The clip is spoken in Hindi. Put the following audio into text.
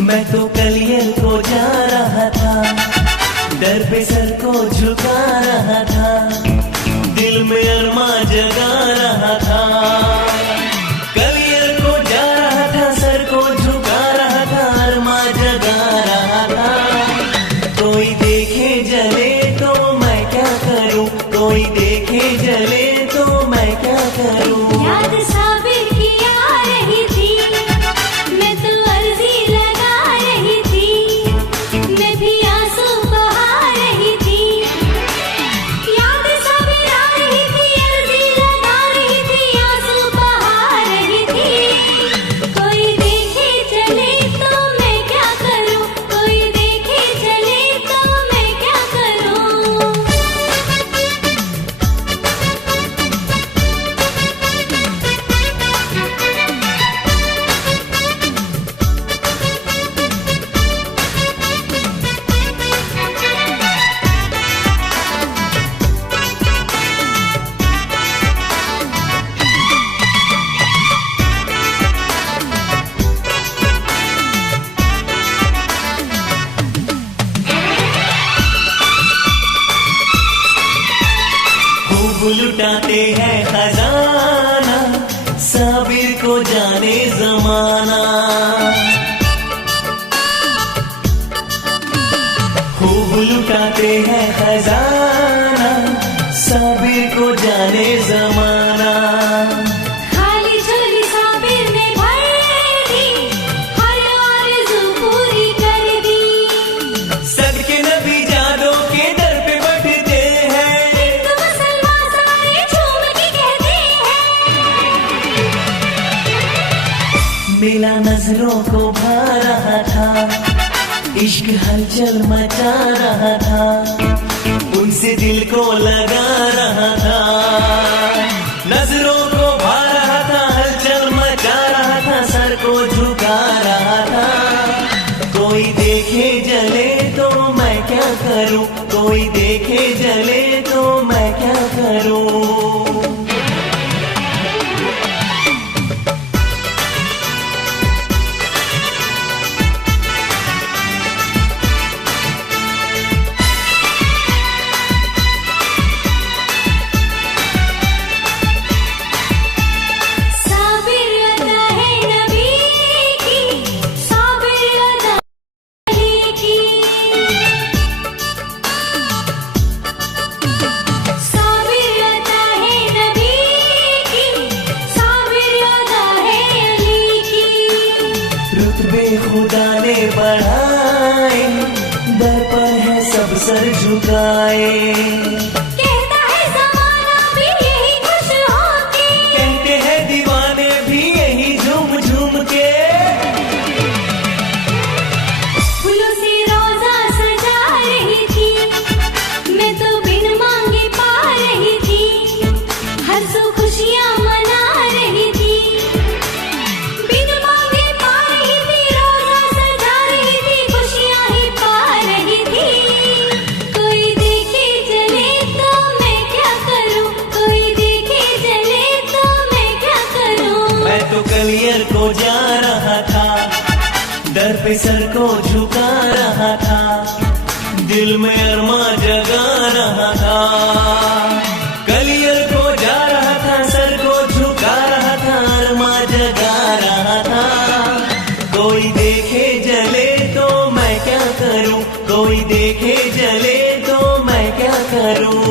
मैं तो कलियर को जा रहा था, दर पे सर को झुका रहा था, दिल में अरमा जगा रहा था। कलियर को जा रहा था, सर को झुका रहा था, अरमा जगा रहा था। कोई देखे जले तो मैं क्या करूं, कोई देखे जले तो मैं क्या करूं। याद साबिर की आ रही थी, मैं तो अर्जी लगा रही थी, मैं भी आंसू बहा रही थी। याद साबिर आ रही थी, अर्जी लगा रही थी, आंसू बहा रही थी। कोई देखे चले तो मैं क्या करूं, कोई देखे चले तो मैं क्या करूं। खूब लुटाते हैं खजाना, साबिर को जाने जमाना। खूब लुटाते हैं खजाना, साबिर को जाने जमाना। खाली झोली साबिर ने भर दी, हर आरज़ू पूरी कर दी। सदके नबी जादों के दर पे बैठते हैं, हिंदू मुसलमान सारे झूम के कहते हैं। मेला नजरों को भा रहा था, इश्क हलचल मचा रहा था, उनसे दिल को लगा रहा था। नजरों को भा रहा था, हलचल मचा रहा था, सर को झुका रहा था। कोई देखे जले तो मैं क्या करूं, कोई देखे जले तो मैं क्या करूं। साबिर अदा है नबी की, साबिर अदा अली की। साबिर अदा है नबी की, साबिर अदा है अली की। रुतबे खुदा ने बढ़ाए, दर पर है सब सर झुकाए। कहता है ज़माना भी यही खुश होके, कहते हैं दीवाने भी यही झूम झूम के। फूलों से रोज़ा सजा रही थी, मैं तो बिन मांगे पा रही थी, हर सू खुशियाँ मना रही थी। बिन मांगे पा रही थी, रोज़ा सजा रही थी, खुशियाँ ही पा रही थी। कोई देखे चले तो मैं क्या करूं, कोई देखे चले तो मैं क्या करूं। मैं तो कलियर को जा रहा था, दर पे सर को झुका रहा था, दिल में अरमा जगा रहा था। कलियर को जा रहा था, सर को झुका रहा था, अरमा जगा रहा था। कोई देखे जले तो मैं क्या करूं, कोई देखे जले तो मैं क्या करूं।